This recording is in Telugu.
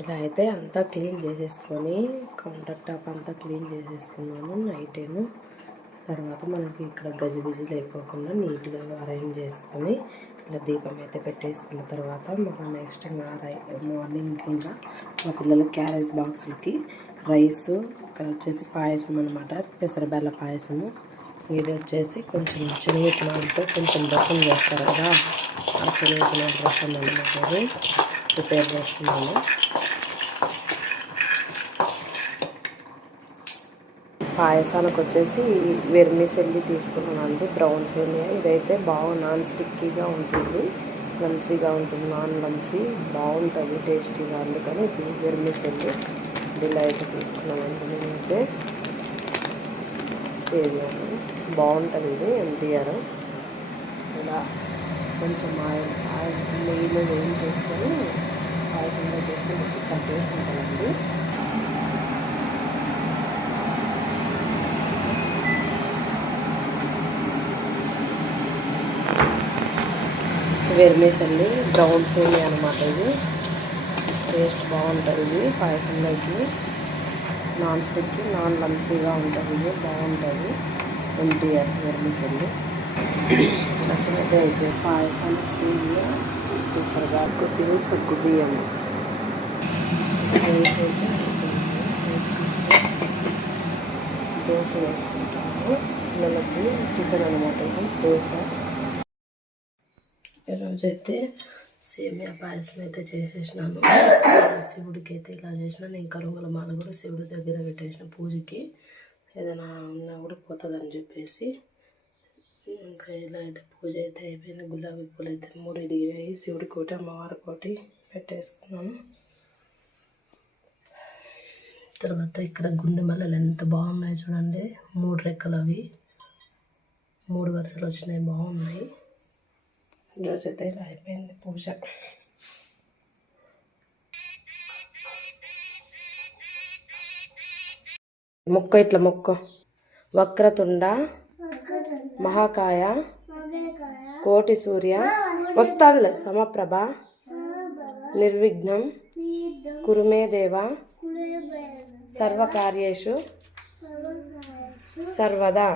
ఇలా అయితే అంతా క్లీన్ చేసేసుకొని కౌంటర్ టాప్ అంతా క్లీన్ చేసేసుకున్నాను నైటేను. తర్వాత మనకి ఇక్కడ గజిబిజి లేకోకుండా నీట్గా అరేంజ్ చేసుకొని ఇలా దీపం అయితే పెట్టేసుకున్న తర్వాత మనం నెక్స్ట్ మార్నింగ్ ఇంకా మా పిల్లల క్యారేజ్ బాక్సులకి రైసు, ఇక్కడ వచ్చేసి పాయసం అనమాట, పెసరబెల్ల పాయసము. ఇది వచ్చేసి కొంచెం శనగవిత్తనాలతో కొంచెం రసం చేస్తారు కదా, ఆ శనగవిత్తనాల రసం అనమాట ప్రిపేర్ చేస్తున్నాను. పాయసానికి వచ్చేసి వెర్మిసెల్లి తీసుకున్నాను, బ్రౌన్ సేమియా. ఇదైతే బాగా నాన్ స్టిక్కీగా ఉంటుంది, లంసీగా ఉంటుంది, నాన్ లంసీ బాగుంటుంది టేస్టీగా. అందుకని ఇది వెర్మిసెల్లి ఇలా అయితే తీసుకున్నామండి. నేనైతే సేమియా బాగుంటుంది, ఇది ఎన్టీఆర్. ఇలా కొంచెం ఆయిల్ నెయ్యిలో వేయించేసుకొని పాయసంలో చేసుకొని సూపర్ టేస్ట్ ఉంటుందండి. వెర్మిసెల్లి బ్రౌన్ సేమియా అనమాట. ఇది టేస్ట్ బాగుంటుంది, ఇది పాయసంలోకి నాన్ స్టిక్కి నాన్ లంసీగా ఉంటుంది, ఇది బాగుంటుంది ఎన్టీఆర్ వెర్మిసెల్లి. అసలు అయితే అయిపోయి పాయసానికి సేమియా, పెసరగా కొద్దిగా సగ్గు బియ్యం వేసి అయితే దోశ వేసుకుంటాము పిల్లలకి టిఫిన్ అనమాట. ఇది దోశ. ఈరోజైతే సేమియా పాయసం అయితే చేసేసినాను. శివుడికి అయితే ఇలా చేసిన. నేను కరుంగల మాల కూడా శివుడి దగ్గర పెట్టేసిన పూజకి, ఏదైనా ఉన్నా కూడా పోతుందని చెప్పేసి. ఇంకా ఇలా అయితే పూజ అయితే అయిపోయింది. గులాబీ పూలు అయితే 3 దిగాయి, శివుడికి ఒకటి అమ్మవారికి ఒకటి పెట్టేసుకున్నాను. తర్వాత ఇక్కడ గుండె మల్లెలు ఎంత బాగున్నాయి చూడండి, 3 రెక్కలు, అవి 3 వరుసలు వచ్చినాయి, బాగున్నాయి. ఈరోజైతే ఇలా అయిపోయింది పూజ. మొక్క ఇట్లా మొక్క. వక్రతుండ మహాకాయ కోటి సూర్య వస్తాదులే సమప్రభ నిర్విఘ్నం కురుమే దేవ సర్వకార్యేషు సర్వదా